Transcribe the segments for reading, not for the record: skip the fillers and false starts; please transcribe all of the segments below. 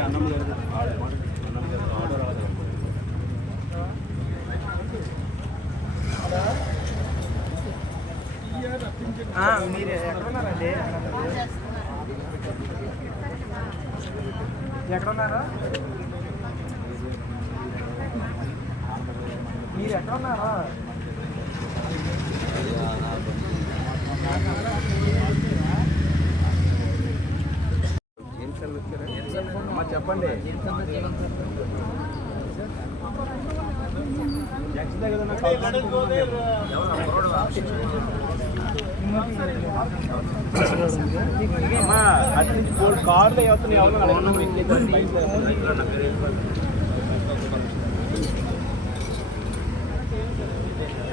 అన్నం లేదు అన్నం లేదు ఆర్డర్ రాదు మీరు ఎక్కడున్నారండి ఎక్కడున్నారా మీరు ఎక్కడ ఉన్నారా చెప్పండి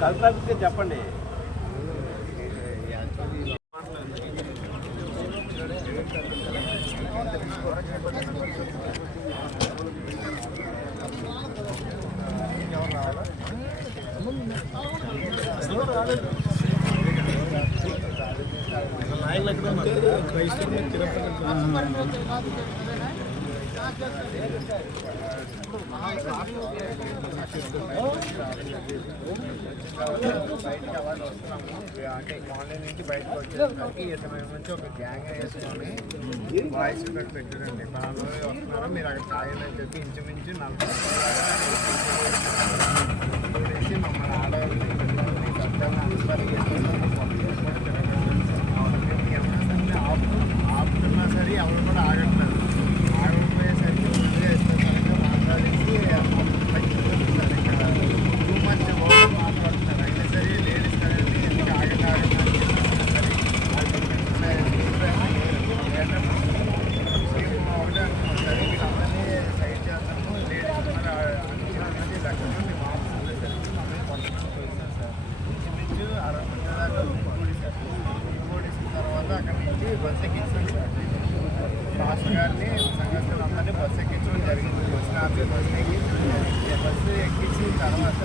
కార్లో కల్పన చెప్పండి అంటే ఆన్లైన్ నుంచి బయటకు వచ్చేసరికి ఇతని నుంచి ఒక గ్యాంగ్ వేసుకొని వాయిస్ పెట్టారండి పలానా వస్తున్నారో మీరు అక్కడ తాగని చెప్పి ఇంచుమించు 40 మమ్మల్ని ఆడవాళ్ళని ఆపుతున్నా సరే ఎవరు కూడా ఆగట్లేదు ఆగకపోయేసరికి మాట్లాడేసి టూ మచ్ ఓవర్ మాట్లాడుతున్నారు అయినా సరే లేడీస్ కదండి ఎందుకు ఆగండి ఒకటే అనుకున్నాం సరే వీళ్ళందరినీ సైడ్ చేస్తాము లేడీస్ అన్నది దగ్గర నుండి మామూలు సరికి మమ్మల్ని కొంతమంది చూసాం సార్ ఇంచుమించు 60 మంది దాకా ఇంకోటేసిన తర్వాత అక్కడి నుంచి బస్సు ఎక్కించాం సార్ మాస్టర్ గారిని సంఘస్థులు అందరినీ బస్సు ఎక్కించడం జరిగింది బస్సు ఎక్కించిన తర్వాత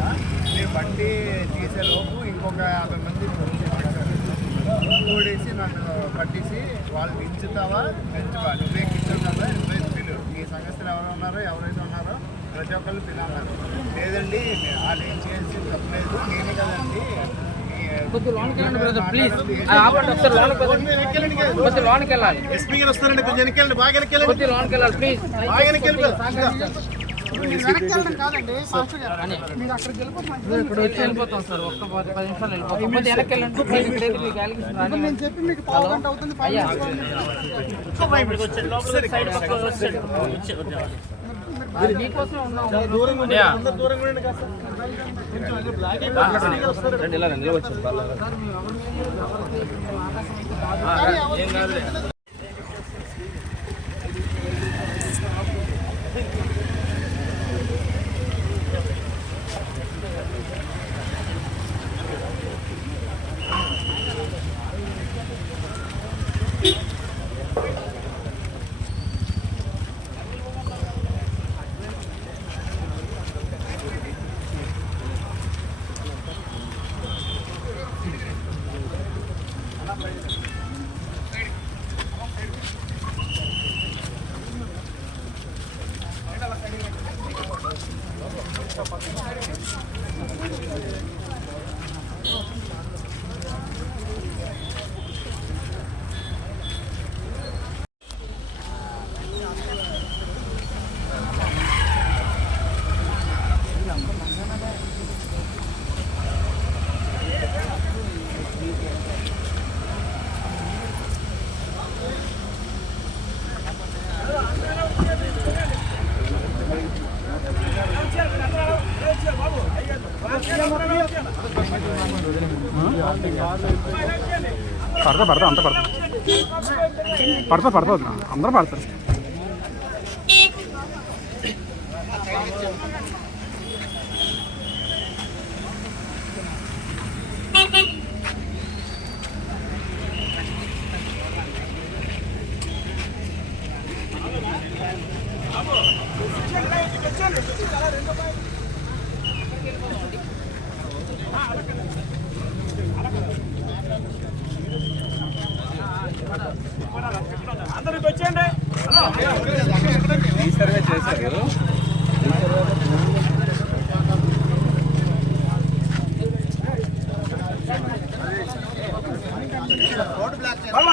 నేను బండి తీసేలోపు ఇంకొక 50 మంది కూడేసి నన్ను పట్టేసి వాళ్ళు పెంచుతావా పెంచువా నువ్వే ఎక్కించావు కదా నువ్వే పిలు ఈ సంఘస్థులు ఎవరు ఉన్నారో ఎవరైతే ఉన్నారో ప్రతి ఒక్కళ్ళు పిల్లన్నారు లేదండి వాళ్ళు ఏం చేసి తప్పలేదు నేనే కదండి లోన్కి వెళ్ళాలి ఎస్పీ గారు వస్తారండి కొంచెం వెనకెళ్ళండి బాగా వెనకెళ్ళండి లోన్కి వెళ్ళాలి ప్లీజ్ బాగా వెనకెళ్ళి ఇప్పుడు వచ్చి వెళ్ళిపోతాం సార్ ఒక్క 10 నిమిషాలు వెళ్ళిపోతాం వెనక్కి వెళ్ళండి చెప్పి మీకు పావు గంట అవుతుంది మీకోసం ఉన్నాం పడతా అంత పడతా అందరూ పడతారు. అందరికి వచ్చేయండి. ఈ సర్వే చేశారు.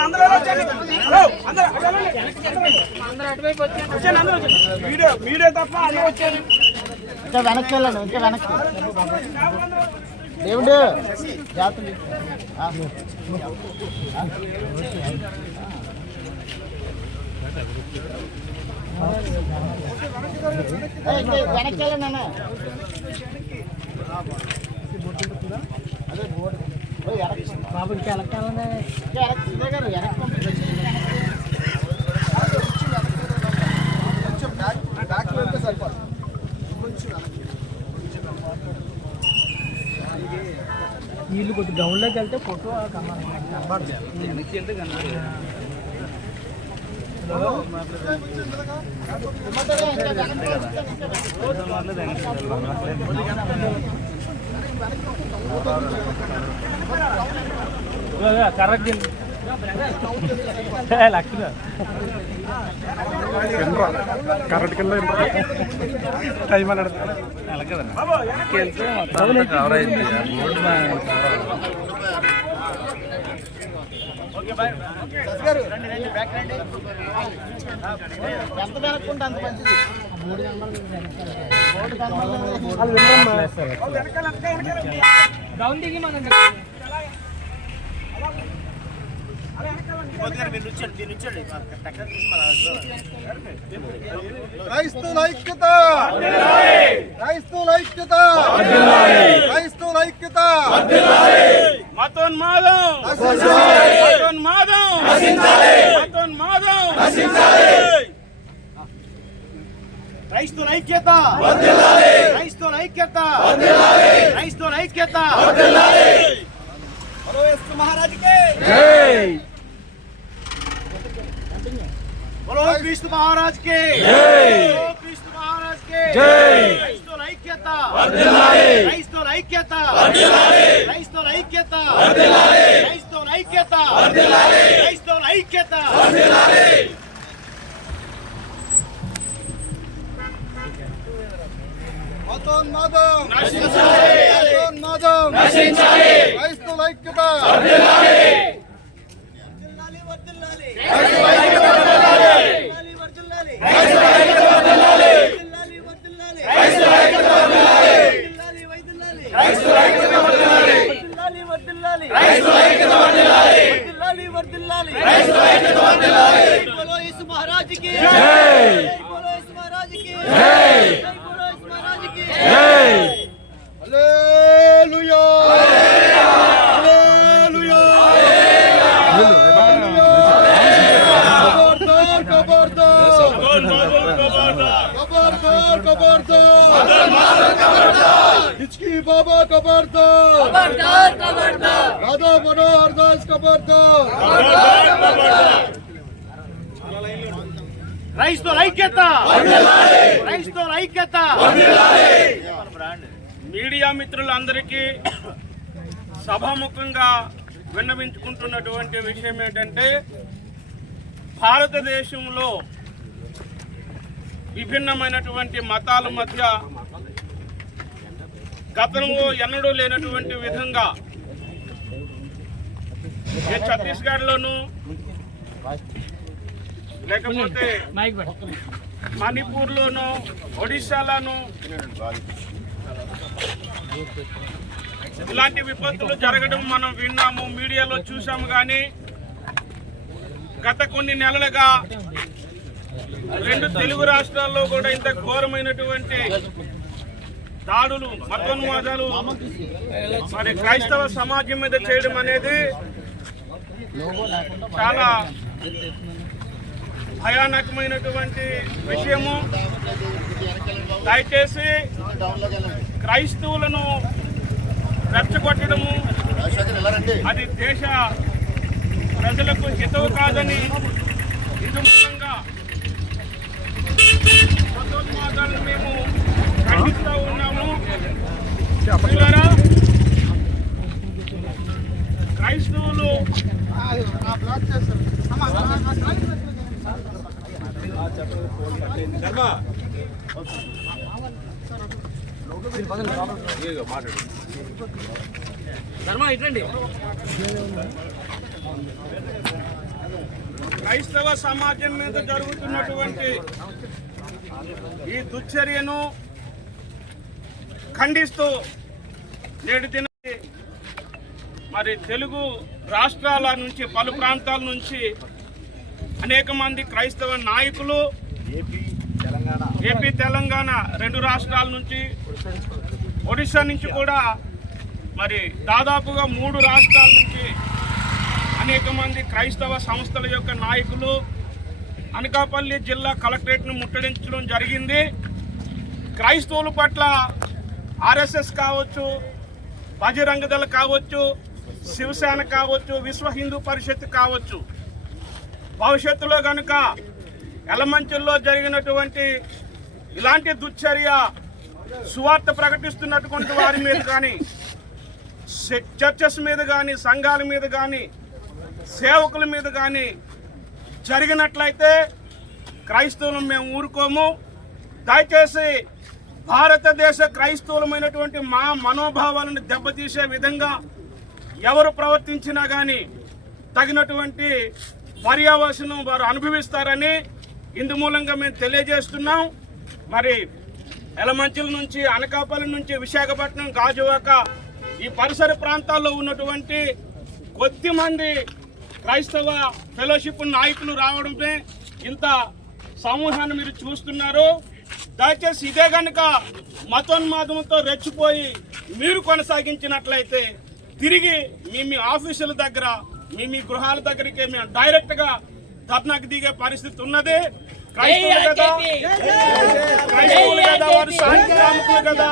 అందరూ అటువైపు వచ్చాను. మీరే తప్ప అన్నీ వచ్చారు. ఇంకా వెనక్కి వెళ్ళండి, ఇంకా వెనక్కి. దేవుడు జాతర వెనక్కి వెళ్ళండి అన్న. అదే బోర్డు బాబు ఇంకా వెనక్కి వెళ్ళండి. ఇంకా వెనక్కి గారు వెనక్కి పంపించండి. సరిపోదు. వీళ్ళు కొద్ది గ్రౌండ్లోకి వెళ్తే ఫోటో కనబడదు. కరెక్ట్ కరెక్ట్కి వెళ్ళి టైం అన్నాడు. ఎంత వెనక్కుంటే అంత మంచిది. డౌన్ దిగి మనం క్రైస్తవుల ఐక్యత, క్రైస్తవుల ఐక్యత, క్రైస్తవుల ఐక్యత. మతోన్మాదం క్రైస్తవుల ఐక్యత, క్రైస్తవుల ఐక్యత, క్రైస్తవుల ఐక్యత. బలో యేసు మహారాజుకే జై. బలో క్రీస్తు మహారాజుకే జై. బలో క్రీస్తు మహారాజుకే జై. క్రైస్తవుల ఐక్యత వర్ధిల్లాలి, క్రైస్తవుల ఐక్యత వర్ధిల్లాలి, క్రైస్తవుల ఐక్యత వర్ధిల్లాలి, క్రైస్తవుల ఐక్యత వర్ధిల్లాలి, క్రైస్తవుల ఐక్యత వర్ధిల్లాలి. మతోన్మాదం నశించాలి, మతోన్మాదం నశించాలి, క్రైస్తవుల ఐక్యత వర్ధిల్లాలి. బలో యేసు మహారాజుకి జై. బలో యేసు మహారాజుకి జై. బలో యేసు మహారాజుకి జై. హల్లెలూయా, హల్లెలూయా, ఖబర్దార్, ఖబర్దార్, ఖబర్దార్, హిచ్కి బాబా ఖబర్దార్, రాధా మనోహర్ దాస్ ఖబర్దార్. క్రైస్తవుల ఐక్యత, క్రైస్తవుల ఐక్యత. మీడియా మిత్రులందరికీ సభాముఖంగా విన్నవించుకుంటున్నటువంటి విషయం ఏంటంటే, భారతదేశంలో విభిన్నమైనటువంటి మతాల మధ్య గతంలో ఎన్నడూ లేనటువంటి విధంగా ఛత్తీస్గఢ్లోను లేకపోతే మణిపూర్లోను ఒడిశాలోను ఇలాంటి విపత్తులు జరగడం మనం విన్నాము, మీడియాలో చూసాము. కానీ గత కొన్ని నెలలుగా రెండు తెలుగు రాష్ట్రాల్లో కూడా ఇంత ఘోరమైనటువంటి దాడులు, మతోన్మాదాలు మరి క్రైస్తవ సమాజం మీద చేయడం అనేది చాలా భయానకమైనటువంటి విషయము. దయచేసి క్రైస్తవులను రెచ్చగొట్టడము అది దేశ ప్రజలకు హితవు కాదని ఇందు మూలంగా మతోన్మాదాలను మేము ఖండిస్తూ ఉన్నాము. ప్రియులారా, క్రైస్తవులు క్రైస్తవ సమాజం మీద జరుగుతున్నటువంటి ఈ దుశ్చర్యను ఖండిస్తూ నేటి దిన మరి తెలుగు రాష్ట్రాల నుంచి పలు ప్రాంతాల నుంచి అనేక మంది క్రైస్తవ నాయకులు ఏపీ తెలంగాణ రెండు రాష్ట్రాల నుంచి ఒడిశా నుంచి కూడా మరి దాదాపుగా 3 రాష్ట్రాల నుంచి అనేక మంది క్రైస్తవ సంస్థల యొక్క నాయకులు అనకాపల్లి జిల్లా కలెక్టరేట్ను ముట్టడించడం జరిగింది. క్రైస్తవుల పట్ల ఆర్ఎస్ఎస్ కావచ్చు, బజరంగ దళ కావచ్చు, శివసేన కావచ్చు, విశ్వ హిందూ పరిషత్ కావచ్చు, భవిష్యత్తులో కనుక ఎలమంచిల్లో జరిగినటువంటి ఇలాంటి దుశ్చర్య సువార్త ప్రకటిస్తున్నటువంటి వారి మీద కానీ, చర్చెస్ మీద కానీ, సంఘాల మీద కానీ, సేవకుల మీద కానీ జరిగినట్లయితే క్రైస్తవులు మేము ఊరుకోము. దయచేసి భారతదేశ క్రైస్తవులమైనటువంటి మా మనోభావాలను దెబ్బతీసే విధంగా ఎవరు ప్రవర్తించినా కానీ తగినటువంటి పర్యవసనం వారు అనుభవిస్తారని ఇందు మూలంగా మేము తెలియజేస్తున్నాం. మరి ఎలమంచిల నుంచి, అనకాపల్లి నుంచి, విశాఖపట్నం, గాజువాక ఈ పరిసర ప్రాంతాల్లో ఉన్నటువంటి కొద్దిమంది క్రైస్తవ ఫెలోషిప్ నాయకులు రావడమే ఇంత సమూహాన్ని మీరు చూస్తున్నారు. దయచేసి ఇదే కనుక మతోన్మాదంతో రెచ్చిపోయి మీరు కొనసాగించినట్లయితే తిరిగి మీ ఆఫీసుల దగ్గర, మీ గృహాల దగ్గరికి మేము డైరెక్ట్గా ధర్నాకు దిగే పరిస్థితి ఉన్నది. క్రైస్తవులు కదా, వారు శాంతి కాముకులు కదా,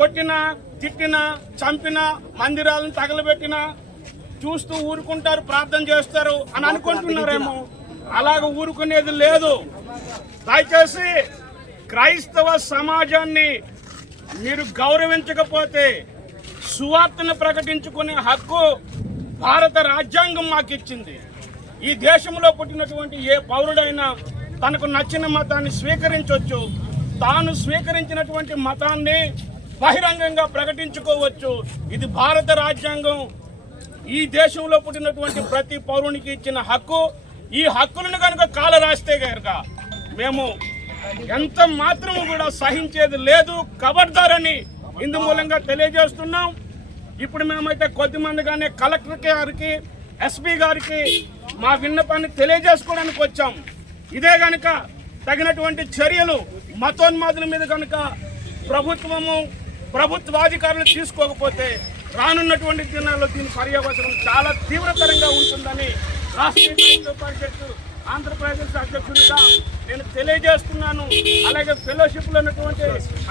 కొట్టినా, తిట్టినా, చంపినా, మందిరాలను తగలబెట్టినా చూస్తూ ఊరుకుంటారు, ప్రార్థన చేస్తారు అని అనుకుంటున్నారేమో. అలాగ ఊరుకునేది లేదు. దయచేసి క్రైస్తవ సమాజాన్ని మీరు గౌరవించకపోతే సువార్తను ప్రకటించుకునే హక్కు భారత రాజ్యాంగం మాకు ఇచ్చింది. ఈ దేశంలో పుట్టినటువంటి ఏ పౌరుడైనా తనకు నచ్చిన మతాన్ని స్వీకరించవచ్చు. తాను స్వీకరించినటువంటి మతాన్ని బహిరంగంగా ప్రకటించుకోవచ్చు. ఇది భారత రాజ్యాంగం ఈ దేశంలో పుట్టినటువంటి ప్రతి పౌరునికి ఇచ్చిన హక్కు. ఈ హక్కులను కనుక కాల రాస్తే కనుక మేము ఎంత మాత్రము కూడా సహించేది లేదు. ఖబర్దారని ఇందు మూలంగా తెలియజేస్తున్నాం. ఇప్పుడు మేమైతే కొద్దిమందిగానే కలెక్టర్ గారికి, ఎస్పీ గారికి మా విన్నపాన్ని తెలియజేసుకోవడానికి వచ్చాం. ఇదే కనుక తగినటువంటి చర్యలు మతోన్మాదుల మీద కనుక ప్రభుత్వాధికారులు తీసుకోకపోతే రానున్నటువంటి దినాల్లో దీని పర్యవసనం చాలా తీవ్రతరంగా ఉంటుందని రాష్ట్రీయ క్రైస్తవ పరిషత్ ఆంధ్రప్రదేశ్ అధ్యక్షుడిగా నేను తెలియజేస్తున్నాను. అలాగే ఫెలోషిప్లో ఉన్నటువంటి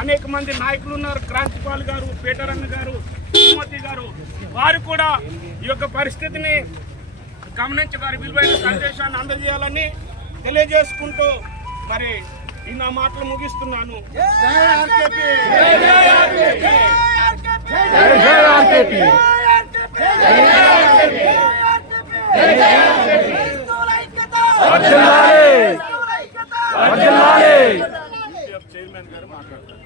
అనేక మంది నాయకులు ఉన్నారు. క్రాంతిపాల్ గారు, పీటర్ అన్న గారు, తిరుమతి గారు, వారు కూడా ఈ యొక్క పరిస్థితిని గమనించి వారి విలువైన సందేశాన్ని అందజేయాలని తెలియజేసుకుంటూ మరి ఈ నా మాటలు ముగిస్తున్నాను. చైర్మన్ గారు మాట్లాడతారు.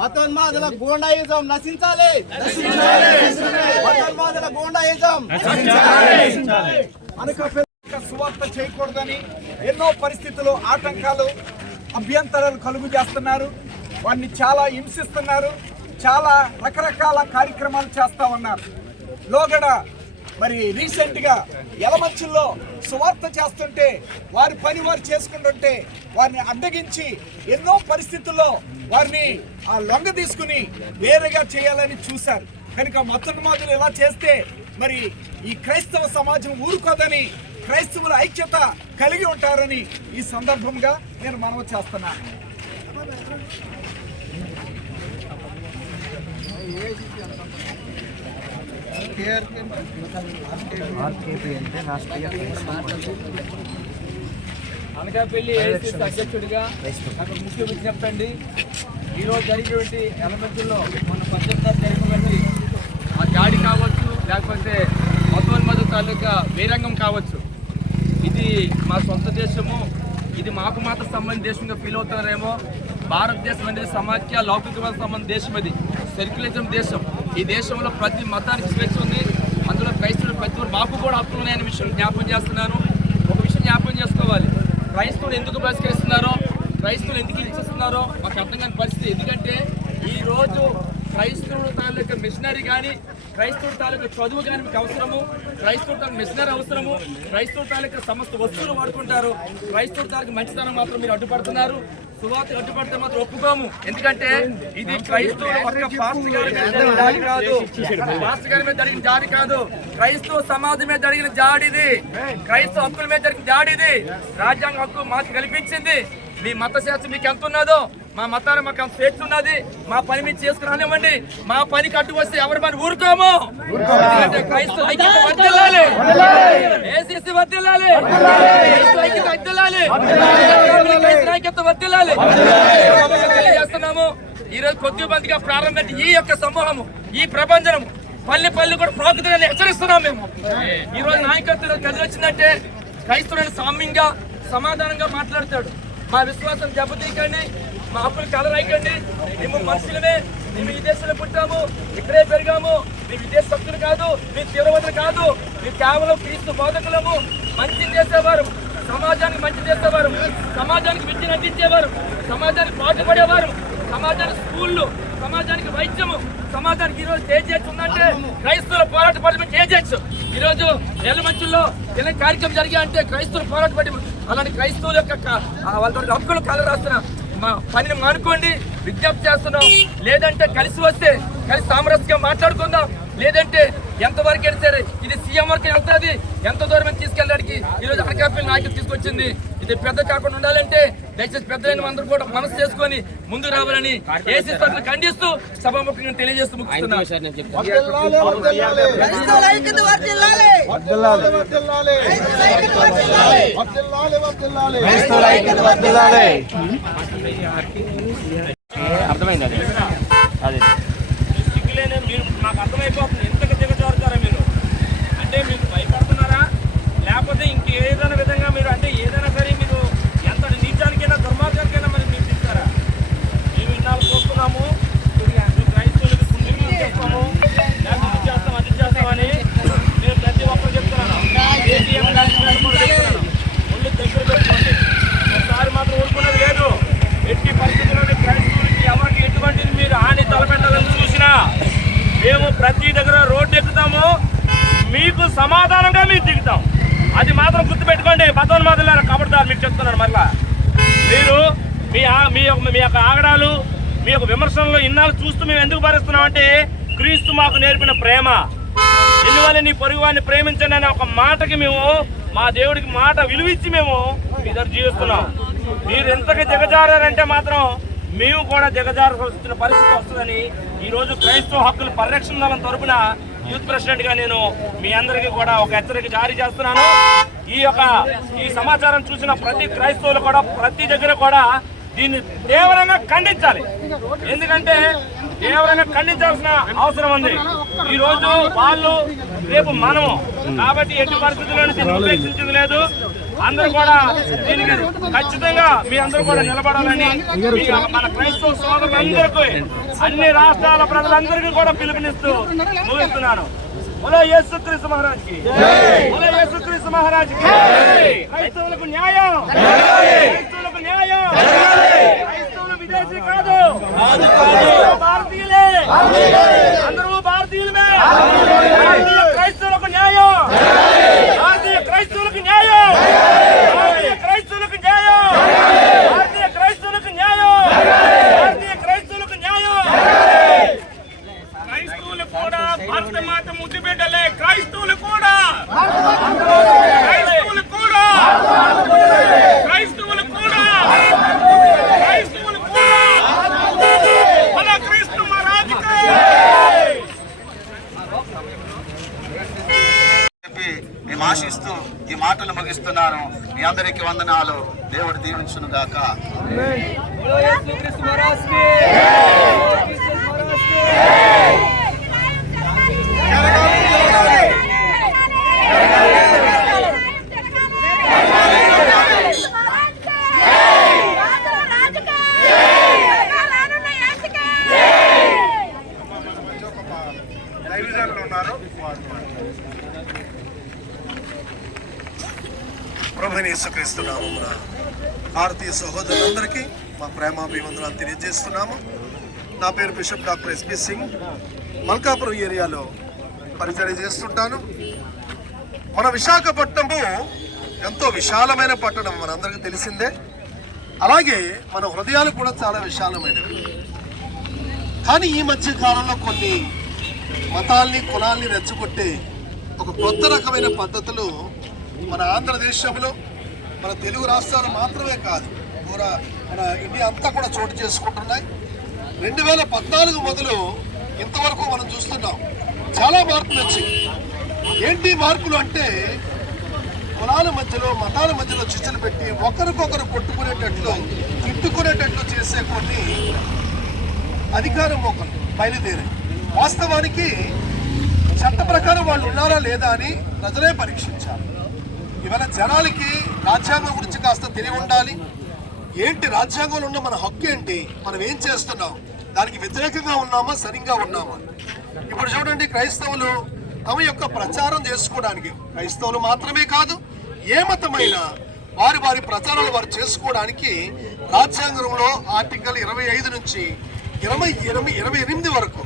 మతోన్మాదుల గూండాయిజం నశించాలి. మతోన్మాదుల గూండాయిజం సువార్త చేయకూడదని ఎన్నో పరిస్థితుల్లో ఆటంకాలు, అభ్యంతరాలు కలుగు చేస్తున్నారు. వారిని చాలా హింసిస్తున్నారు. చాలా రకరకాల కార్యక్రమాలు చేస్తూ ఉన్నారు. లోగడ మరి రీసెంట్గా యలమంచిల్లో సువార్త చేస్తుంటే వారి పని వారు చేసుకుంటుంటే వారిని అడ్డగించి ఎన్నో పరిస్థితుల్లో వారిని లొంగ తీసుకుని వేరేగా చేయాలని చూశారు. కనుక మతోన్మాదులు ఇలా చేస్తే మరి ఈ క్రైస్తవ సమాజం ఊరుకోదని, క్రైస్తవుల ఐక్యత కలిగి ఉంటారని ఈ సందర్భంగా నేను మనవి చేస్తున్నాను. అనకాపల్లి ఏఐసీసీ అధ్యక్షుడిగా నాకు ముఖ్య విజ్ఞప్తి అండి. ఈరోజు జరిగినటువంటి ఎలమెంట్లో మన 18 జరిగినటువంటి ఆ దాడి కావచ్చు, లేకపోతే మతోన్మద తాలూకా వీరంగం కావచ్చు, ఇది మా సొంత దేశము, ఇది మాకు మాత్రం సంబంధించిన దేశంగా ఫీల్ అవుతున్నారేమో. భారతదేశం అనేది సమాఖ్య లౌకికవాద సంబంధ దేశం, ఇది సెక్యులరిజం దేశం. ఈ దేశంలో ప్రతి మతానికి స్వేచ్ఛ ఉంది, అందులో క్రైస్తవులు ప్రతి ఒక్కరు మాకు కూడా హక్కులు ఉన్నాయనే విషయం జ్ఞాపకం చేస్తున్నాను. ఒక విషయం జ్ఞాపకం చేసుకోవాలి, క్రైస్తవులు ఎందుకు బహిష్కరిస్తున్నారో, క్రైస్తవులు ఎందుకు హింసిస్తున్నారో మాకు అర్థం కాని పరిస్థితి. ఎందుకంటే ఈరోజు క్రైస్తవుడు తాలూకా మిషనరీ కానీ, క్రైస్తవుడు తాలూకా చదువు కానీ మీకు అవసరము, క్రైస్తవుడు తాలూకా మిషనరీ అవసరము, క్రైస్తవుడు తాలూకా సమస్త వస్తువులు వాడుకుంటారు, క్రైస్తవుడు తాలూకా మంచితనం మాత్రం మీరు అడ్డుపడుతున్నారు. సువార్త అడ్డుపడితే మాత్రం ఒప్పుకోము. ఎందుకంటే ఇది క్రైస్తవులు ఒక్క పాస్టర్ గారి మీద జరిగిన దాడి కాదు, పాస్టర్ గారి మీద జరిగిన దాడి కాదు, క్రైస్తవ సమాజం మీద జరిగిన జాడిది, క్రైస్తవ హక్కుల మీద జరిగిన జాడిది. రాజ్యాంగ హక్కు మాకు కల్పించింది. మీ మత శాస్త్రం మీకు ఎంత ఉన్నదో మా మతాలు మాకు అంత స్వేచ్ఛ ఉన్నది. మా పని మీద చేసుకురానివ్వండి, మా పనికి అడ్డు వస్తే ఎవరి పని ఊరుకోము. ఎందుకంటే క్రైస్తవ ఐక్యత వర్ధిల్లాలి, ఏసీసీ వర్ధిల్లాలి, క్రైస్తవ ఐక్యత వర్ధిల్లాలి, క్రైస్తవ ఐక్యత వర్ధిల్లాలి తెలియజేస్తున్నాము. ఈ రోజు కొద్ది మందిగా ప్రారంభించి ఈ యొక్క సమూహము, ఈ ప్రపంచము పల్లె కూడా ప్రాకృతిని హెచ్చరిస్తున్నాం. మేము ఈ రోజు నాయకత్వం కదిలి వచ్చిందంటే క్రైస్తవుని సామ్యంగా సమాధానంగా మాట్లాడతాడు. మా విశ్వాసం దెబ్బతీయకండి, మా హక్కులు కలరాయకండి, మేము మనుషులమే, మేము ఈ దేశంలో పుట్టాము, ఇక్కడే పెరిగాము, మేము విదేశ భక్తులు కాదు, మేము తీవ్రవాదులు కాదు, మేము కేవలం క్రీస్తు బోధకులము, మంచి చేసేవారు, సమాజానికి మంచి చేసేవారు, సమాజానికి విద్యను అందించేవారు, సమాజానికి పాటుపడేవారు, సమాజానికి స్కూళ్ళు, సమాజానికి వైద్యము, సమాజానికి ఈరోజు తేజచ్చు ఉందంటే క్రైస్తవుల పోరాట పడిన తేజచ్చు. ఈరోజు నెలమంచుల్లో తెలంగాణ కార్యక్రమం జరిగా అంటే క్రైస్తవుల పోరాట పడి అలాంటి క్రైస్తవుల యొక్క వాళ్ళ హక్కులు కలరాస్తున్నా మా పనిని మానుకోండి విజ్ఞప్తి చేస్తున్నాం. లేదంటే కలిసి వస్తే కలిసి సామరస్యంగా మాట్లాడుకుందాం, లేదంటే ఎంతవరకు అయినా సరే ఇది సీఎం వరకు వెళ్తుంది. ఎంత దూరం తీసుకెళ్ళడానికి ఈరోజు అనకాపల్లి నాయకులు తీసుకొచ్చింది. ఇది పెద్ద కాకుండా ఉండాలంటే దయచేసి పెద్దలైన అందరూ కూడా మనసు చేసుకొని ముందు రావాలని ఏసీ తరఫున ఖండిస్తూ సభాముఖంగా తెలియజేస్తూ ముగిస్తున్నాం. అర్థమైంది అదే సిగ్గులేనే మీరు మాకు అర్థమైపోతుంది. ఎంతగా దిగజారుతారా మీరు అంటే మీకు భయపడుతున్నారా, లేకపోతే ఇంకేదైనా విధంగా మీరు అంటే ఏదైనా సరే మీరు ఎంత నీచానికైనా దుర్మార్గానికైనా మరి మీరు తింటారా? మేము ఇన్నాళ్ళు చూస్తున్నాము, క్రైస్తవులకు పుణ్యం చేస్తాము, లేకపోతే ఇది చేస్తాం అది చేస్తామని నేను ప్రతి ఒక్కరు చెప్తున్నాను. ఏటీఎం కార్యక్రమాలు కూడా చెప్తున్నాను, ఒళ్ళు దగ్గర పెట్టుకోండి. ఒకసారి మాత్రం ఊరుకున్నది లేదు. ఎట్టి పరిస్థితుల్లోనే క్రైస్తవులకి ఎవరికి ఎటువంటిది మీరు హాని తలపెట్టాలని చూసినా మేము ప్రతి దగ్గర రోడ్డు ఎక్కుతాము, మీకు సమాధానంగా మేము దిగుతాం. అది మాత్రం గుర్తుపెట్టుకోండి. మతోన్మాదులారా కబడ్దారు మీకు చెప్తున్నాను. మళ్ళా మీరు మీ యొక్క ఆగడాలు, మీ యొక్క విమర్శనలు ఇన్నాళ్ళు చూస్తూ మేము ఎందుకు భరిస్తున్నామంటే క్రీస్తు మాకు నేర్పిన ప్రేమ. ఎందువల్ల నీ పొరుగు వారిని ప్రేమించండి అనే ఒక మాటకి మేము మా దేవుడికి మాట విలువిచ్చి మేము ఇద్దరు జీవిస్తున్నాం. మీరు ఎంతగా దిగజారంటే మాత్రం మేము కూడా దిగజారాల్సిన పరిస్థితి వస్తుందని ఈరోజు క్రైస్తవ హక్కుల పరిరక్షణ తరపున యూత్ ప్రెసిడెంట్ గా నేను మీ అందరికీ కూడా ఒక హెచ్చరిక జారీ చేస్తున్నాను. ఈ సమాచారం చూసిన ప్రతి క్రైస్తవులు కూడా ప్రతి దగ్గర కూడా దీన్ని తీవ్రంగా ఖండించాలి. ఎందుకంటే తీవ్రంగా ఖండించాల్సిన అవసరం ఉంది. ఈ రోజు వాళ్ళు రేపు మనము, కాబట్టి ఎట్టి పరిస్థితుల్లోనూ దీన్ని ఉపేక్షించేది లేదు. అందరూ కూడా దీనికి ఖచ్చితంగా మీ అందరూ కూడా నిలబడాలని మన క్రైస్తవ సోదరులందరికీ అన్ని రాష్ట్రాల ప్రజలందరికీ కూడా పిలుపునిస్తూ ముగిస్తున్నాను. బోలో యేసుక్రీస్తు మహారాజ్కి, బోలో యేసుక్రీస్తు మహారాజ్కి. క్రైస్తవులకు న్యాయం, క్రైస్తవులకు న్యాయం. క్రైస్తవులు విదేశీ కాదు, భారతీయులే, అందరూ భారతీయులమే. భారతీయ క్రైస్తవులకు న్యాయం, భారతీయ క్రైస్తవులకు న్యాయం, భారతీయ క్రైస్తవులకు న్యాయం, భారతీయ క్రైస్తవులకు న్యాయం, భారతీయ క్రైస్తవులకు న్యాయం. క్రైస్తవులు కూడా భారత మాత ముద్దు బిడ్డలే. క్రైస్తవులు కూడా, క్రైస్తవులు కూడా, క్రైస్తవులు కూడా, క్రైస్తవులు కూడా. మన క్రీస్తు మహారాజుకే మేము ఆశిస్తూ ఈ మాటలు ముగిస్తున్నాను. మీ అందరికీ వందనాలు. దేవుడు దీవించును గాక. యేసుక్రీస్తు మహారాజ్కి. ప్రభువైన యేసుక్రీస్తు నామమున భారతీయ సహోదరులందరికీ మా ప్రేమాభివందనాలు తెలియజేస్తున్నాము. నా పేరు bishop doctor SP Singh. Malkapuram ఏరియాలో పరిచర్య చేస్తుంటాను. మన విశాఖపట్నము ఎంతో విశాలమైన పట్టణం, మనందరికీ తెలిసిందే. అలాగే మన హృదయాలు కూడా చాలా విశాలమైనవి. కానీ ఈ మధ్య కాలంలో కొన్ని మతాల్ని కులాల్ని రెచ్చగొట్టే ఒక కొత్త రకమైన పద్ధతులు మన ఆంధ్రదేశంలో, మన తెలుగు రాష్ట్రాలు మాత్రమే కాదు, మన ఇండియా అంతా కూడా చోటు చేసుకుంటున్నాయి. 2014 మొదలు ఇంతవరకు మనం చూస్తున్నాం చాలా మార్పులు వచ్చాయి. ఏంటి మార్పులు అంటే, కులాల మధ్యలో మతాల మధ్యలో చిచ్చులు పెట్టి ఒకరికొకరు కొట్టుకునేటట్లు తిట్టుకునేటట్లు చేసే కొన్ని అధికార మోకలు బయలుదేరాయి. వాస్తవానికి చట్ట ప్రకారం వాళ్ళు ఉన్నారా లేదా అని ప్రజలే పరీక్షించాలి. ఇవాళ జనాలకి రాజ్యాంగం గురించి కాస్త తెలివి ఉండాలి. ఏంటి రాజ్యాంగంలో ఉన్న మన హక్కు ఏంటి, మనం ఏం చేస్తున్నాం, దానికి వ్యతిరేకంగా ఉన్నామా సరిగ్గా ఉన్నామా. ఇప్పుడు చూడండి, క్రైస్తవులు తమ యొక్క ప్రచారం చేసుకోవడానికి, క్రైస్తవులు మాత్రమే కాదు ఏ మతమైనా వారి వారి ప్రచారాలు వారు చేసుకోవడానికి రాజ్యాంగంలో ఆర్టికల్ 25 నుంచి 28 వరకు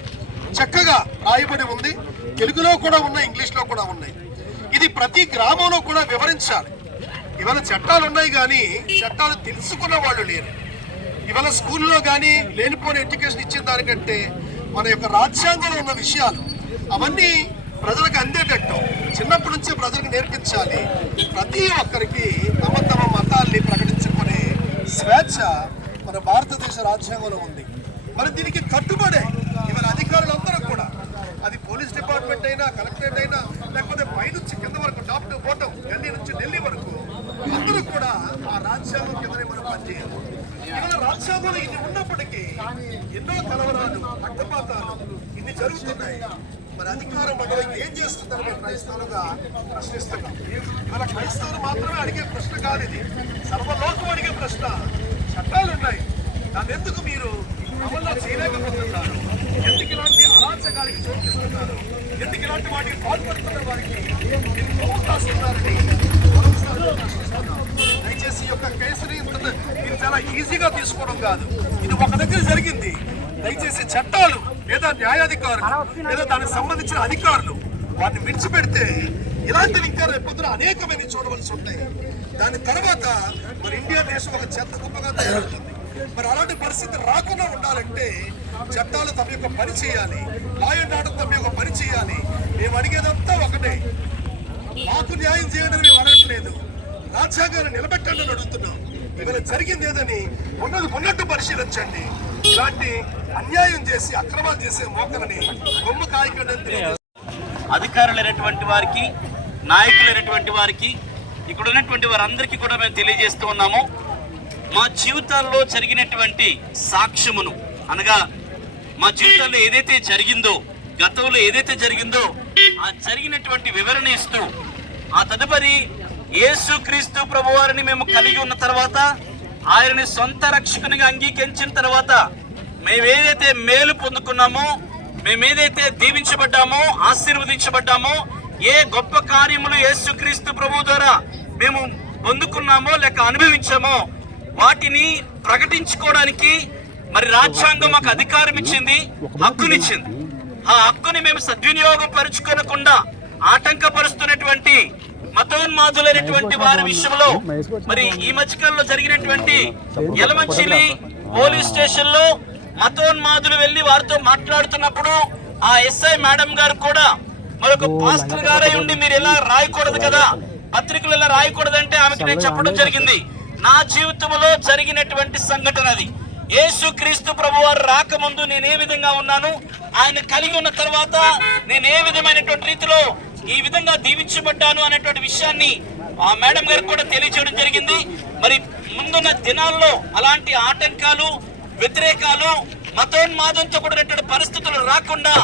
చక్కగా రాయబడి ఉంది. తెలుగులో కూడా ఉన్నాయి, ఇంగ్లీష్లో కూడా ఉన్నాయి. ఇది ప్రతి గ్రామంలో కూడా వివరించాలి. ఇవాళ చట్టాలు ఉన్నాయి కానీ చట్టాలు తెలుసుకున్న వాళ్ళు లేరు. ఇవాళ స్కూల్లో కానీ లేనిపోయిన ఎడ్యుకేషన్ ఇచ్చిన దానికంటే మన యొక్క రాజ్యాంగంలో ఉన్న విషయాలు అవన్నీ ప్రజలకు అందేటట్టు చిన్నప్పటి నుంచే ప్రజలకు నేర్పించాలి. ప్రతి ఒక్కరికి తమ తమ మతాల్ని ప్రకటించుకునే స్వేచ్ఛ మన భారతదేశ రాజ్యాంగంలో ఉంది. మరి దీనికి కట్టుబడే ఇవాళ అధికారులందరూ కూడా, అది పోలీస్ డిపార్ట్మెంట్ అయినా, కలెక్టరేట్ అయినా, లేకపోతే పైనుంచి కింద వరకు టాప్ టు బాటం, ఢిల్లీ నుంచి ఢిల్లీ వరకు అందరూ కూడా ఆ రాజ్యాంగం కిందనే మనం పనిచేయాలి. ఇవాళ రాజ్యాంగంలో ఇన్ని ఉన్నప్పటికీ ఎన్నో కలవరాలు, రక్తపాతాలు ఇన్ని జరుగుతున్నాయి. మరి అధికారం మండలి ఏం చేస్తుందని మేము క్రైస్తవులుగా ప్రశ్నిస్తున్నాం. ఇవాళ క్రైస్తవులు మాత్రమే అడిగే ప్రశ్న కాదు ఇది, సర్వలోకం అడిగే ప్రశ్న. చట్టాలు ఉన్నాయి, దాన్ని ఎందుకు మీరు అమల్లో చేయలేకపోతున్నారు? ఎందుకు ఇలాంటి అరాచకాలకి చోటిస్తున్నారు? ఎందుకు ఇలాంటి వాటికి పాల్పడుతున్న వారికి రాస్తున్నారని దయచేసి యొక్క కేసుని మీరు చాలా ఈజీగా తీసుకోవడం కాదు. ఇది ఒక దగ్గర జరిగింది. దయచేసి చట్టాలు లేదా న్యాయాధికారులు లేదా దానికి సంబంధించిన అధికారులు వాటిని విడిచిపెడితే ఇలాంటివి ఇంకా రేపొద్దున అనేకమైన చూడవలసి ఉంటాయి. దాని తర్వాత మన ఇండియా దేశం ఒక చెత్త కుప్పగా తయారవుతుంది. మరి అలాంటి పరిస్థితి రాకుండా ఉండాలంటే చట్టాలు తమ యొక్క పని చేయాలి, లా అండ్ ఆర్డర్ తమ యొక్క పని చేయాలి. మేము అడిగేదంతా ఒకటే, మాకు న్యాయం చేయాలని మేము అడగట్లేదు, రాజ్యాంగాన్ని నిలబెట్టండి అని అడుగుతున్నాం. ఇవాళ జరిగింది ఏదని ఉన్నట్టు పరిశీలించండి. ఇలాంటి అన్యాయం చేసి అక్రమాలు చేసే మోకలని కొమ్ము కాయకండి. అధికారులైనటువంటి వారికి, నాయకులైనటువంటి వారికి, ఇక్కడ ఉన్నటువంటి వారందరికీ కూడా మేము తెలియజేస్తూ ఉన్నాము, మా జీవితాల్లో జరిగినటువంటి సాక్ష్యమును, అనగా మా జీవితాల్లో ఏదైతే జరిగిందో, గతంలో ఏదైతే జరిగిందో ఆ జరిగినటువంటి వివరణ ఇస్తూ, ఆ తదుపరి యేసుక్రీస్తు ప్రభువారిని మేము కలిగి ఉన్న తర్వాత, ఆయనని సొంత రక్షకునిగా అంగీకరించిన తర్వాత మేమేదైతే మేలు పొందుకున్నామో, మేమేదైతే దీవించబడ్డామో, ఆశీర్వదించబడ్డామో, ఏ గొప్ప కార్యములు యేసుక్రీస్తు ప్రభు ద్వారా మేము పొందుకున్నామో లేక అనుభవించామో వాటిని ప్రకటించుకోవడానికి మరి రాజ్యాంగం మాకు అధికారం ఇచ్చింది, హక్కునిచ్చింది. ఆ హక్కుని మేము సద్వినియోగం పరుచుకోనకుండా ఆటంకపరుస్తున్నటువంటి మతోన్మాదులైనటువంటి వారి విషయంలో మరి ఈ మధ్యకాలంలో జరిగినటువంటి యలమంచిలి పోలీస్ స్టేషన్ లో మతోన్మాదులు వెళ్లి వారితో మాట్లాడుతున్నప్పుడు ఆ ఎస్ఐ మేడం గారు కూడా మరొక పాస్టర్ గారై ఉండి మీరు ఇలా రాయకూడదు కదా, పత్రికలు ఇలా రాయకూడదంటే ఆమెకి నేను చెప్పడం జరిగింది. నా జీవితంలో జరిగినటువంటి సంఘటన అది. యేసుక్రీస్తు ప్రభువారు రాకముందు నేను ఏ విధంగా ఉన్నాను, ఆయన కలిగి ఉన్న తర్వాత నేను ఏ విధమైనటువంటి రీతిలో ఈ విధంగా దీవించబడ్డాను అనేటువంటి విషయాన్ని ఆ మేడం గారికి కూడా తెలియజేయడం జరిగింది. మరి ముందున్న దినాల్లో అలాంటి ఆటంకాలు, వ్యతిరేకాలు, మతోన్మాదంతో కూడినటువంటి పరిస్థితులు రాకుండా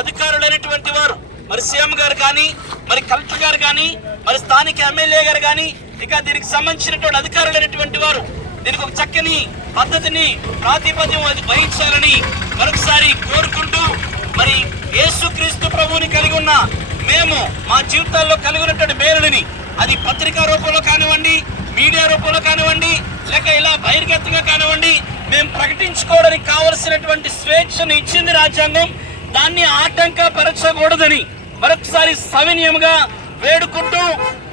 అధికారులైనటువంటి వారు, మరి సీఎం గారు కానీ, మరి కలెక్టర్ గారు కానీ, మరి స్థానిక ఎమ్మెల్యే గారు కానీ, ఇక దీనికి సంబంధించినటువంటి అధికారులైనటువంటి వారు దీనికి ఒక చక్కని పద్ధతిని, ప్రాతిపద్యం అది వహించాలని మరొకసారి కోరుకుంటూ, మరి యేసుక్రీస్తు ప్రభువుని కలిగి ఉన్న మేము మా జీవితాల్లో కలిగి ఉన్నటువంటి మేలుని అది పత్రికా రూపంలో కానివ్వండి, మీడియా రూపంలో కానివ్వండి, లేక ఇలా బహిర్గతంగా కానివ్వండి, మేము ప్రకటించుకోవడానికి కావలసినటువంటి స్వేచ్ఛను ఇచ్చింది రాజ్యాంగం. దాన్ని ఆటంకపరచకూడదని మరొకసారి సవినయంగా వేడుకుంటూ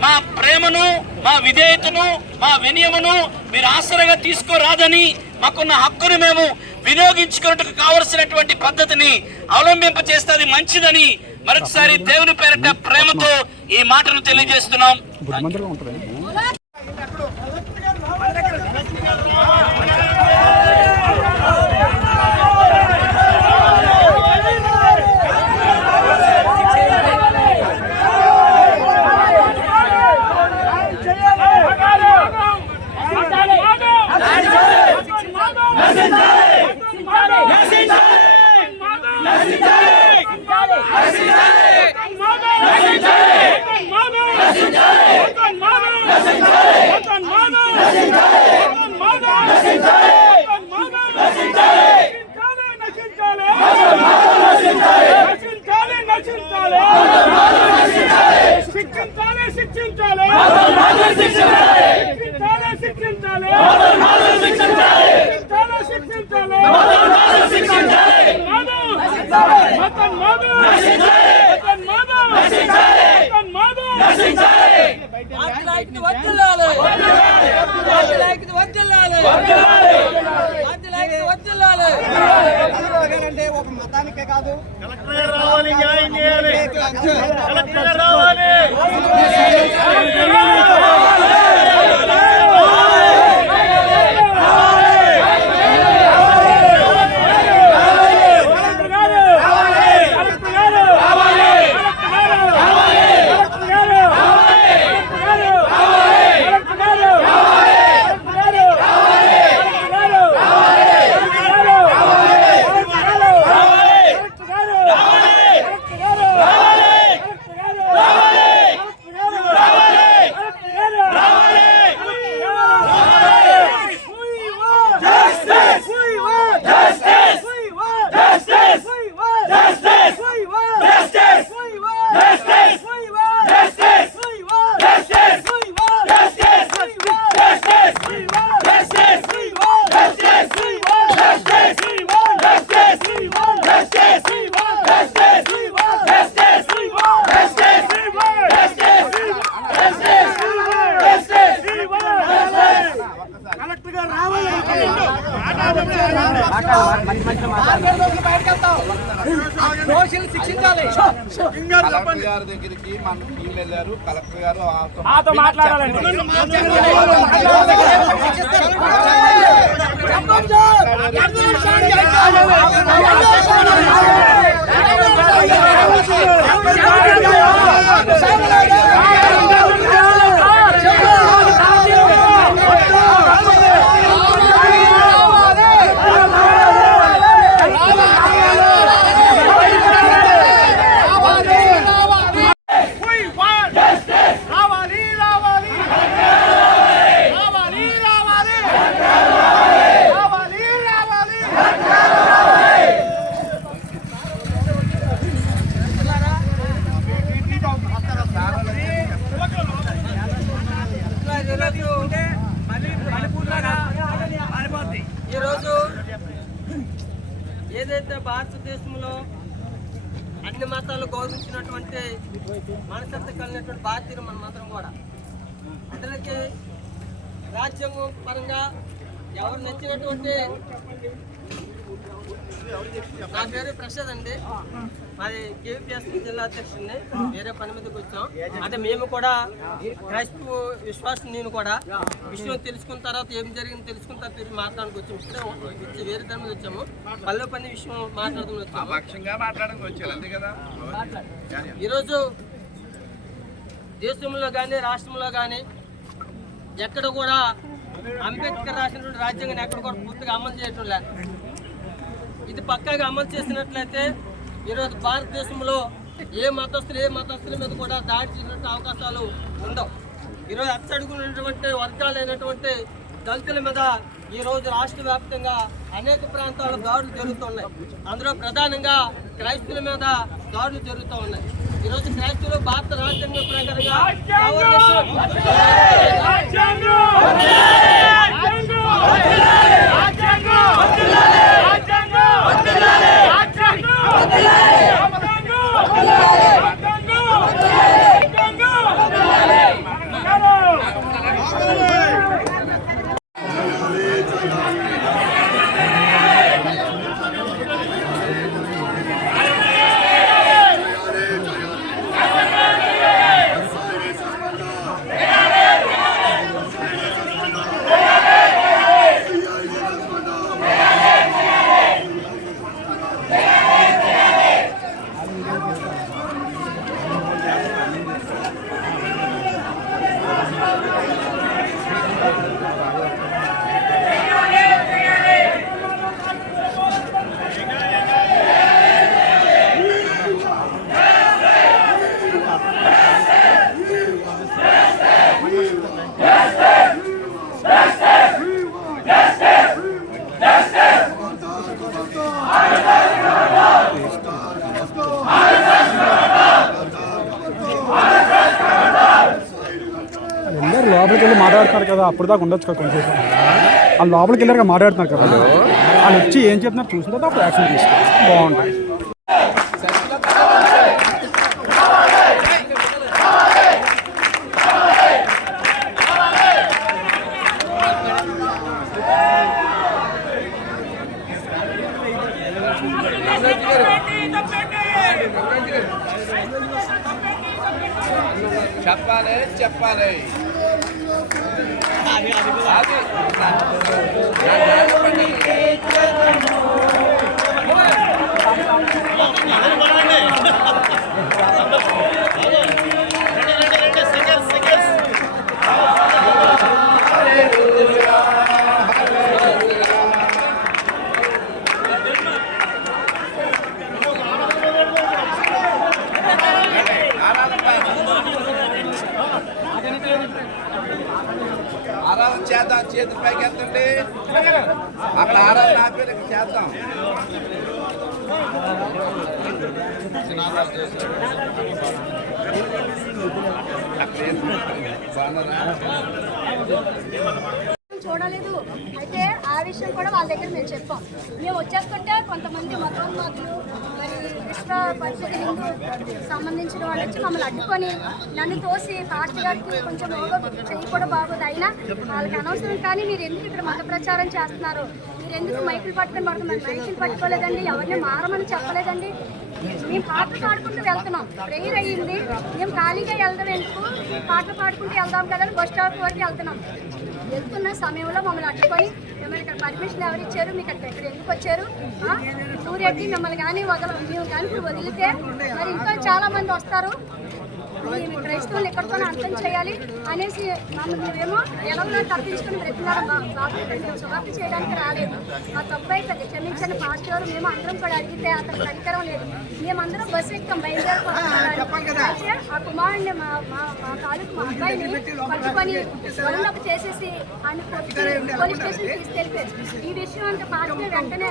మా ప్రేమను, మా విధేయతను, మా వినయమును మీరు ఆసరగా తీసుకోరాదని, మాకున్న హక్కును మేము వినియోగించుకున్నట్టుకు కావలసినటువంటి పద్ధతిని అవలంబింప చేస్తే అది మంచిదని మరొకసారి దేవుని పేరిట ప్రేమతో ఈ మాటను తెలియజేస్తున్నాం. ఒక మతానికే కాదు రావాలి, న్యాయం చేయాలి, రావాలి. కలెక్టర్ గారి దగ్గరికి మన టీం వెళ్ళారు. కలెక్టర్ గారు మాట్లాడాలండి. ఈరోజు ఏదైతే భారతదేశంలో అన్ని మతాలు గౌరవించినటువంటి మనసత్వం కలిగినటువంటి భారతీయులు మనమందరం కూడా అందరికీ రాజ్యాంగం పరంగా ఎవరు నచ్చినటువంటి నా పేరు ప్రసాద్ అండి, మాది కేవీపీఎస్ జిల్లా అధ్యక్షుడిని. వేరే పని మీదకి వచ్చాం. అంటే మేము కూడా క్రైస్తవ విశ్వాసం, నేను కూడా విషయం తెలుసుకున్న తర్వాత ఏం జరిగింది తెలుసుకున్న తర్వాత తిరిగి మాట్లాడడానికి వచ్చాము. ఇప్పుడే వేరే దాని మీద వచ్చాము. పల్లె పని విషయం మాట్లాడడం వచ్చాము. ఈరోజు దేశంలో కానీ రాష్ట్రంలో కానీ ఎక్కడ కూడా అంబేద్కర్ రాసినటువంటి రాజ్యాంగాన్ని ఎక్కడ కూడా పూర్తిగా అమలు చేయటం లేదు. ఇది పక్కాగా అమలు చేసినట్లయితే ఈరోజు భారతదేశంలో ఏ మతస్థుల మీద కూడా దాడి చేసినటువంటి అవకాశాలు ఉండవు. ఈరోజు అట్టడుగున్నటువంటి వర్గాలైనటువంటి దళితుల మీద ఈ రోజు రాష్ట్ర వ్యాప్తంగా అనేక ప్రాంతాల్లో దాడులు జరుగుతున్నాయి. అందులో ప్రధానంగా క్రైస్తవుల మీద దాడులు జరుగుతూ ఉన్నాయి. ఈరోజు క్రైస్తవులు భారత రాజ్యాంగం ప్రకారంగా అందరు లోపలికి వెళ్ళి మాట్లాడుతున్నారు కదా, అప్పుడు దాకా ఉండొచ్చు కదా కొంచెం. వాళ్ళు లోపలికి వెళ్ళారు మాట్లాడుతున్నారు కదా, వాళ్ళు వచ్చి ఏం చెప్తున్నారు చూసిన తర్వాత అప్పుడు యాక్షన్ తీసుకోవాలి, బాగుంటుంది. చెప్పాలి ఆరాధన చేద్దాం, చేతుల పైకి ఎత్తండి. అక్కడ ఆరాధన ఆపేది ఇక్కడ చేద్దాం. చూడలేదు. అయితే ఆ విషయం కూడా వాళ్ళ దగ్గర మేము చెప్పాం. మేము వచ్చేస్తుంటే కొంతమంది మతోన్మాదులు మరి విశ్వ పరిస్థితి హిందూ సంబంధించిన వాళ్ళు వచ్చి మమ్మల్ని అడ్డుకొని నన్ను తోసి పాస్టర్ గారికి కొంచెం చెయ్యి కూడా బాగోదు. అయినా వాళ్ళకి అనవసరం. కానీ మీరు ఎందుకు ఇక్కడ మత ప్రచారం చేస్తున్నారు, మీరు ఎందుకు మైకులు పట్టుకొని పడుతున్నారు? మైకులు పట్టుకోలేదండి, ఎవరిని మారమని చెప్పలేదండి. మేము పాటలు పాడుకుంటూ వెళ్తున్నాం, ప్రేయర్ అయ్యింది, మేము ఖాళీగా వెళ్దాం ఎందుకు, పాటలు పాడుకుంటూ వెళ్దాం కదా బస్ స్టాప్ వరకు వెళ్తున్నాం. వెళ్తున్న సమయంలో మమ్మల్ని అడ్డుకొని మిమ్మల్ని ఇక్కడ పర్మిషన్ ఎవరు ఇచ్చారు, మీకు ఇక్కడ ఎందుకు వచ్చారు, ఊరెట్టి మిమ్మల్ని కానీ మేము కానీ వదిలితే మరి ఇంకా చాలా మంది వస్తారు, మీ క్రైస్తవులు ఎక్కడితో అర్థం చేయాలి అనేసి మేమేమో ఎలా తప్పించుకుని బ్రతిన్నారం. మేము శుభార్త చేయడానికి రాలేదు, మా తప్పు అయిపోయింది, క్షమించండి పాస్టర్ గారు. మేము అందరం కూడా అడిగితే అతను కనికరం లేదు. మేమందరం బస్సు ఎక్కాం, బయలుదేరిపోతే ఆ కుమారుడిని మా తాలూకు మా అబ్బాయిని పట్టుకొని వరలపు చేసేసి ఆయన పోలీస్ స్టేషన్ తీసుకెళ్ళిపోయారు. ఈ విషయం అంతా పాస్టర్ వెంటనే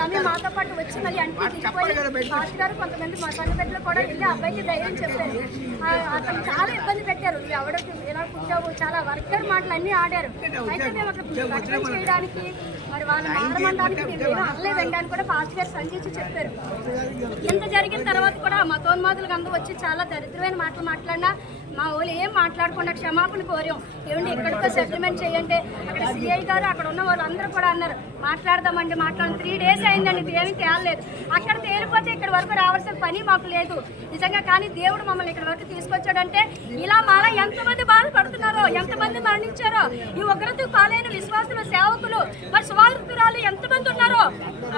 సమయం మాతో పాటు వచ్చి మళ్ళీ అంటే దిగిపోయి పాస్టర్ గారు కొంతమంది మా సంఘ పెద్దలు కూడా వెళ్ళి అబ్బాయికి ధైర్యం చెప్పారు. అతను చాలా ఇబ్బంది పెట్టారు, ఎవరికి ఎలా పుట్టావు, చాలా వర్కర్ మాటలు అన్నీ ఆడారు. అయితే మేము అక్కడ ప్రకటన చేయడానికి మరి వాళ్ళు మారమనడానికి మేము అనలేదండి అని కూడా పాస్టర్ గారు సంధించి చెప్పారు. ఇంత జరిగిన తర్వాత కూడా మతోన్మాదులకు అందరూ వచ్చి చాలా దరిద్రమైన మాటలు మాట్లాడినా మా వాళ్ళు ఏం మాట్లాడకుండా క్షమాపణ కోరాం. ఏమండి ఎక్కడికో సెటిల్మెంట్ చేయండి, అక్కడ సిఐ గారు అక్కడ ఉన్న వాళ్ళందరూ కూడా అన్నారు మాట్లాడదామండి. 3 days అయిందండి, ఏమీ తేలలేదు. అక్కడ తేలిపోతే ఇక్కడ వరకు రావాల్సిన పని మాకు లేదు నిజంగా. కానీ దేవుడు మమ్మల్ని ఇక్కడ వరకు తీసుకొచ్చాడంటే ఇలా మాలా ఎంతమంది బాధపడుతున్నారో, ఎంతమంది మరణించారో, ఈ ఉగ్రతకు పాలైన విశ్వాసుల సేవకులు మరి సువార్తికురాలు ఎంతమంది ఉన్నారో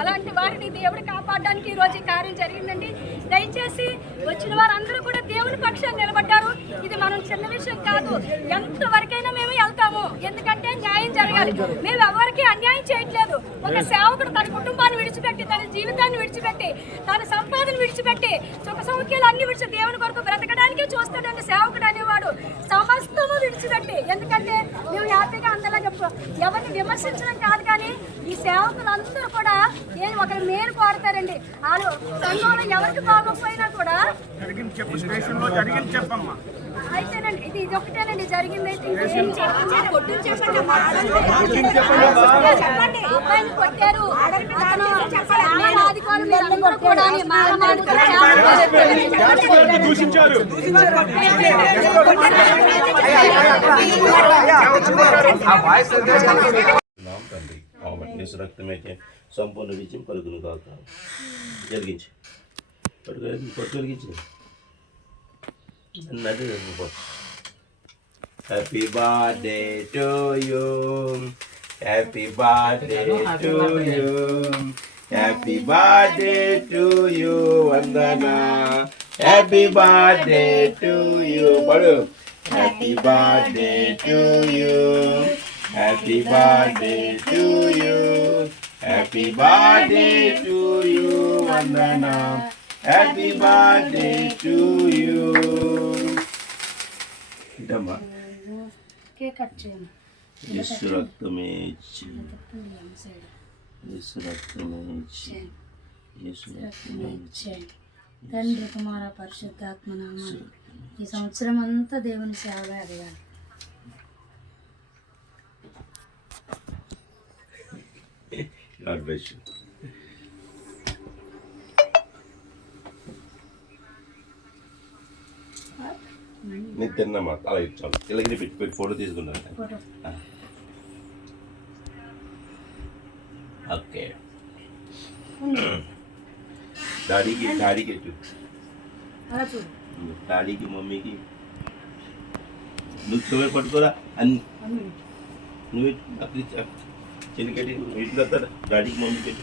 అలాంటి వారిని దేవుడు కాపాడడానికి ఈరోజు ఈ కార్యం జరిగిందండి. దయచేసి వచ్చిన వారందరూ కూడా దేవుని పక్షాన్ని నిలబడ్డారు. ఇది మనం చిన్న విషయం కాదు, ఎంతవరకైనా మేము వెళ్తాము. ఎందుకంటే న్యాయం జరగాలి. మేము ఎవరికి అన్యాయం చేయట్లేదు. ఒక సేవకుడు తన కుటుంబాన్ని విడిచిపెట్టి, తన జీవితాన్ని విడిచిపెట్టి, తన సంపాదన విడిచిపెట్టి, సుఖ సౌఖ్యాలు అన్ని విడిచి దేవుని కొరకు బ్రతకడానికే చూస్తాడండి సేవకుడు అనేవాడు. సమస్తము విడిచిపెట్టి, ఎందుకంటే మేము హ్యాపీగా అందరిలా చెప్తాం. ఎవరిని విమర్శించడం కాదు, కానీ ఈ సేవకులందరూ కూడా నేను ఒకరి మేలు కోరుతారండి. వాళ్ళు సంఘంలో ఎవరికి బాగోకపోయినా కూడా జరిగింది చెప్పు, స్టేషన్లో జరిగింది చెప్పమ్మా. అయితేనండి ఇది ఒకటేనండి జరిగింది. అయితే ఇంకేం అబ్బాయిని కొట్టారు. అతను మానవాధికారులు మీరందరూ కూడా దూషించారు. తండ్రి యేసు రక్తమైతే సంపూర్ణ విజయం కలుగును కాక. జరిగించి పట్టుకొలిగించి happy birthday to you, happy birthday to you, happy birthday to you Vandana, happy birthday to you పడు, happy birthday to you, happy birthday to you, happy birthday to you Vandana, happy birthday to you. ఇటమ్మా cake cut చేయండి. యేసు రక్తమే ఇచ్చి, యేసు రక్తమే ఇచ్చి, యేసు రక్తమే ఇచ్చి, తండ్రి కుమార పరిశుద్ధాత్మ నామాన్ని ఈ సంవత్సరం అంతా దేవుని సేవగా ఎదగాలి. God bless you. నేను తిన్నమ్మా అలా ఇచ్చాను. ఇలాగే పెట్టి ఫోటో తీసుకున్నాను. ఓకే డాడీకి ఎటు, డాడీకి మమ్మీకి నువ్వు పట్టుకోరా అన్ని నువ్వు అక్కడ చిన్నకటి ఇట్లా డాడీకి మమ్మీకి